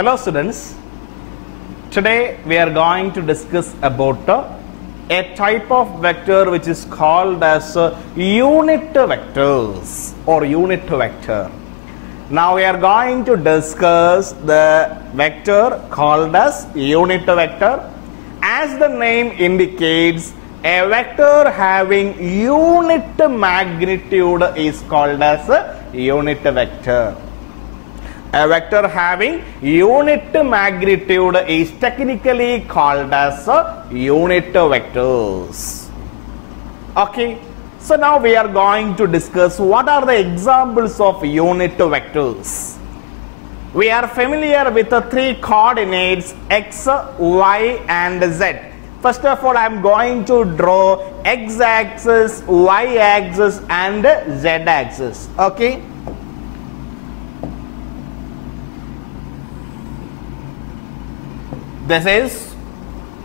Hello students, today we are going to discuss about a type of vector which is called as unit vectors or unit vector. Now we are going to discuss the vector called as unit vector. As the name indicates, a vector having unit magnitude is called as a unit vector. A vector having unit magnitude is technically called as unit vectors. Okay, so now we are going to discuss what are the examples of unit vectors. We are familiar with the three coordinates x, y and z. First of all, I am going to draw x-axis, y-axis and z-axis. Okay. This is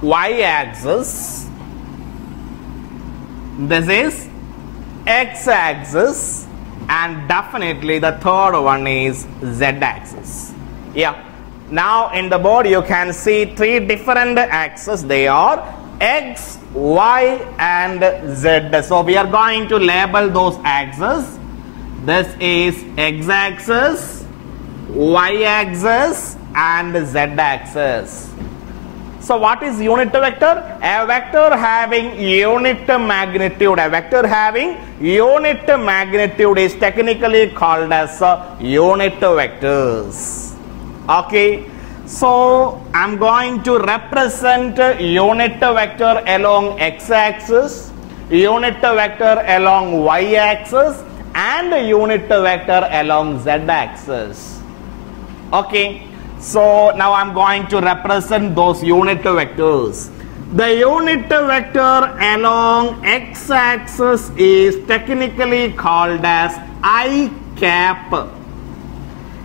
y-axis, this is x-axis, and definitely the third one is z-axis. Yeah. Now in the board you can see three different axes. They are x, y and z. So we are going to label those axes. This is x-axis, y-axis and z-axis. So what is unit vector? A vector having unit magnitude. A vector having unit magnitude is technically called as unit vectors. Okay. So I am going to represent unit vector along x-axis, unit vector along y-axis and unit vector along z-axis. Okay. So now I am going to represent those unit vectors. The unit vector along x-axis is technically called as I cap.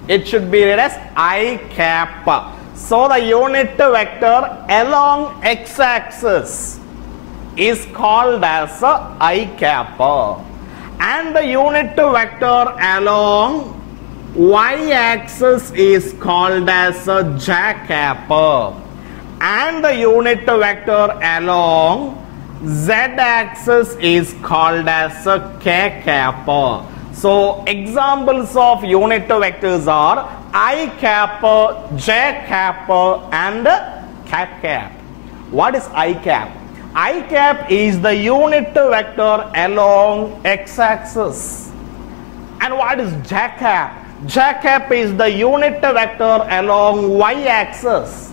It should be read as I cap. So the unit vector along x-axis is called as I cap. And the unit vector along y-axis is called as j cap, and the unit vector along z-axis is called as k cap. So examples of unit vectors are I cap, j cap and k cap. What is I cap? I cap is the unit vector along x-axis. And what is j cap? J cap is the unit vector along y-axis.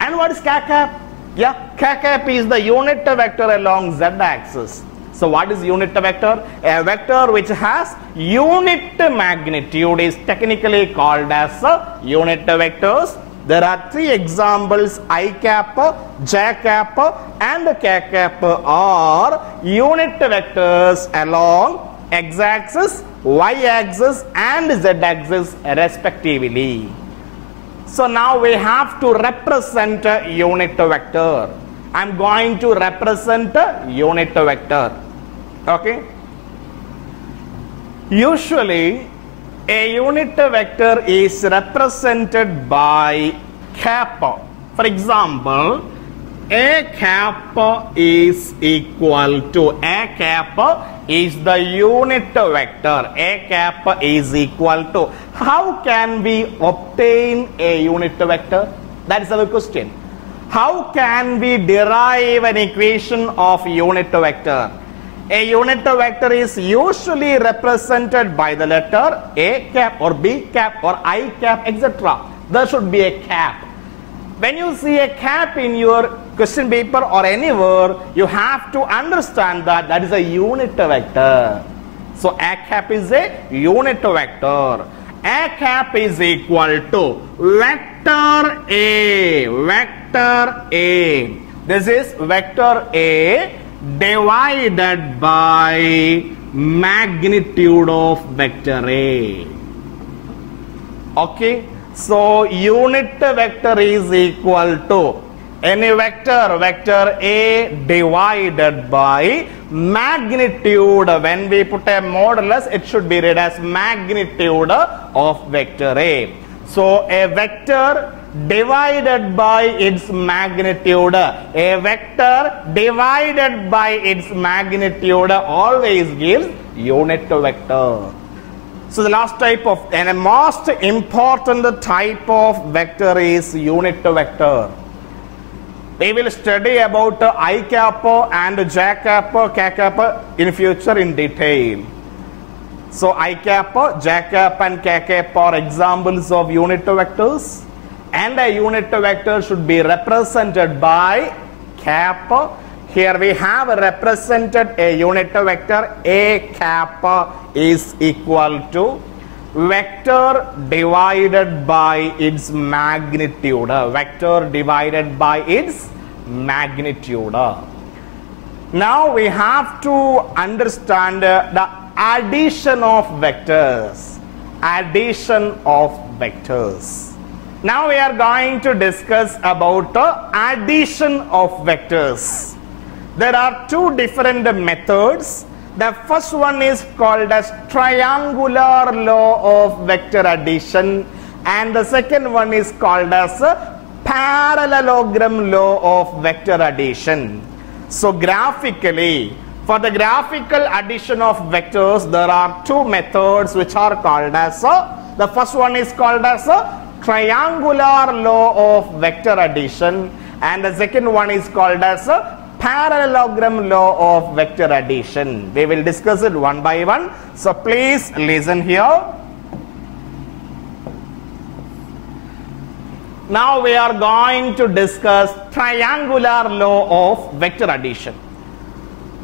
And what is k cap? Yeah, k cap is the unit vector along z-axis. So what is unit vector? A vector which has unit magnitude is technically called as unit vectors. There are three examples: I cap, j cap and k cap are unit vectors along x-axis, y-axis and z-axis respectively. So now we have to represent a unit vector. I am going to represent a unit vector. Okay. Usually a unit vector is represented by cap. For example, a cap is equal to a cap is the unit vector. A cap is equal to. How can we obtain a unit vector? That is our question. How can we derive an equation of unit vector? A unit vector is usually represented by the letter A cap or B cap or I cap, etc. There should be a cap. When you see a cap in your question paper or anywhere, you have to understand that that is a unit vector. So a cap is a unit vector. A cap is equal to vector A. Vector A. This is vector A divided by magnitude of vector A. Okay. So unit vector is equal to any vector, vector A divided by magnitude. When we put a modulus, it should be read as magnitude of vector A. So a vector divided by its magnitude, a vector divided by its magnitude always gives unit vector. So the last type of, and the most important type of vector is unit vector. We will study about I cap and j cap, k cap in future in detail. So I cap, j cap and k cap are examples of unit vectors, and a unit vector should be represented by cap. Here we have represented a unit vector. A cap is equal to vector divided by its magnitude. Vector divided by its magnitude. Now we have to understand the addition of vectors. Addition of vectors. Now we are going to discuss about addition of vectors. There are two different methods. The first one is called as triangular law of vector addition, and the second one is called as parallelogram law of vector addition. So graphically, for the graphical addition of vectors, there are two methods which are called as, the first one is called as triangular law of vector addition, and the second one is called as parallelogram law of vector addition. We will discuss it one by one. So please listen here. Now we are going to discuss triangular law of vector addition.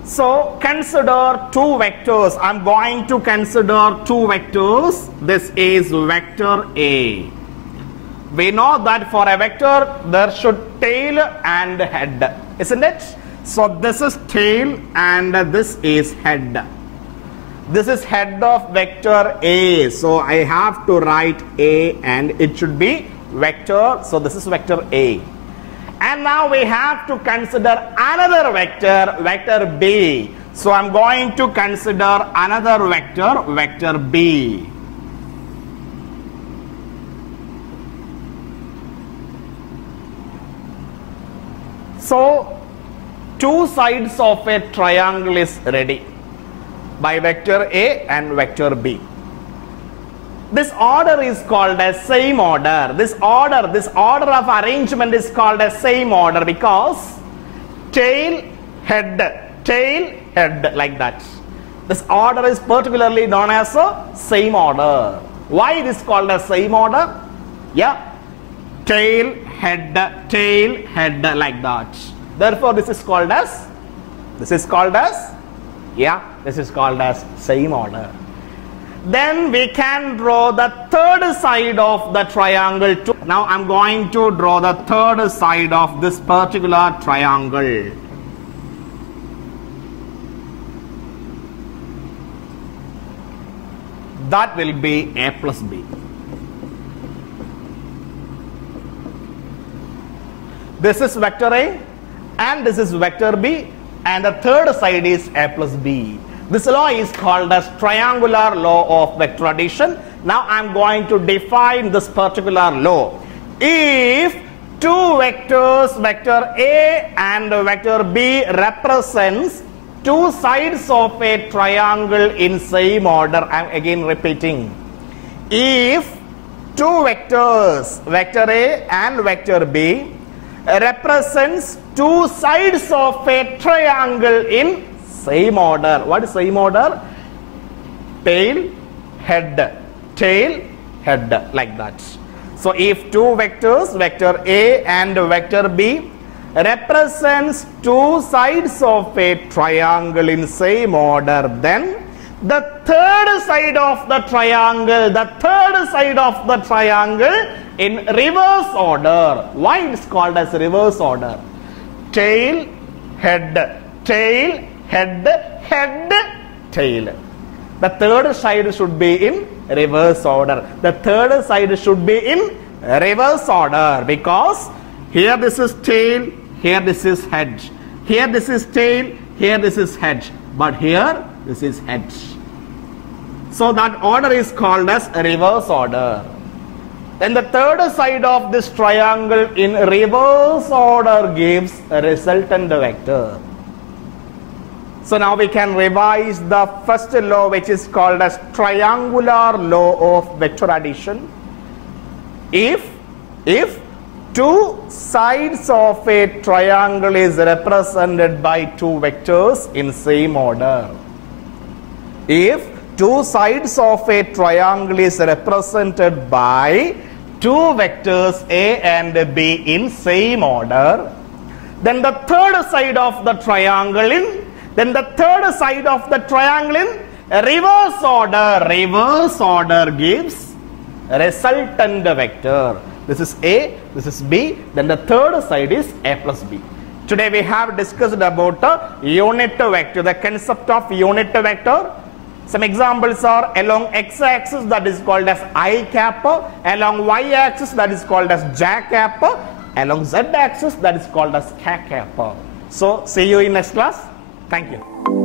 So consider two vectors. I am going to consider two vectors. This is vector A. We know that for a vector there should tail and head, isn't it? So this is tail and this is head. This is head of vector A. So I have to write A and it should be vector. So this is vector A. And now we have to consider another vector, vector B. So I'm going to consider another vector, vector B. So two sides of a triangle is ready by vector A and vector B. This order is called as same order. This order of arrangement is called as same order because tail, head like that. This order is particularly known as a same order. Why it is called as same order? Yeah, tail, head like that. Therefore, this is called as same order. Then we can draw the third side of the triangle too. Now I am going to draw the third side of this particular triangle. That will be A plus B. This is vector A and this is vector B, and the third side is A plus B. This law is called as triangular law of vector addition. Now I am going to define this particular law. If two vectors, vector A and vector B, represents two sides of a triangle in same order, I am again repeating. If two vectors, vector A and vector B, represents two sides of a triangle in same order. What is same order? Tail, head, like that. So if two vectors, vector A and vector B, represents two sides of a triangle in same order, then the third side of the triangle, in reverse order. Why it is called as reverse order? Tail, head, tail. The third side should be in reverse order. Because here this is tail, here this is head. Here this is tail, here this is head. But here this is head. So that order is called as reverse order. Then the third side of this triangle in reverse order gives a resultant vector. So now we can revise the first law, which is called as triangular law of vector addition. If two sides of a triangle is represented by two vectors in same order. If two sides of a triangle is represented by two vectors A and B in same order, then the third side of the triangle in reverse order gives resultant vector. This is A, this is B, then the third side is A plus B. Today we have discussed about a unit vector, the concept of unit vector. Some examples are along x-axis, that is called as I cap, along y-axis, that is called as j cap, along z-axis, that is called as k cap. So see you in next class. Thank you.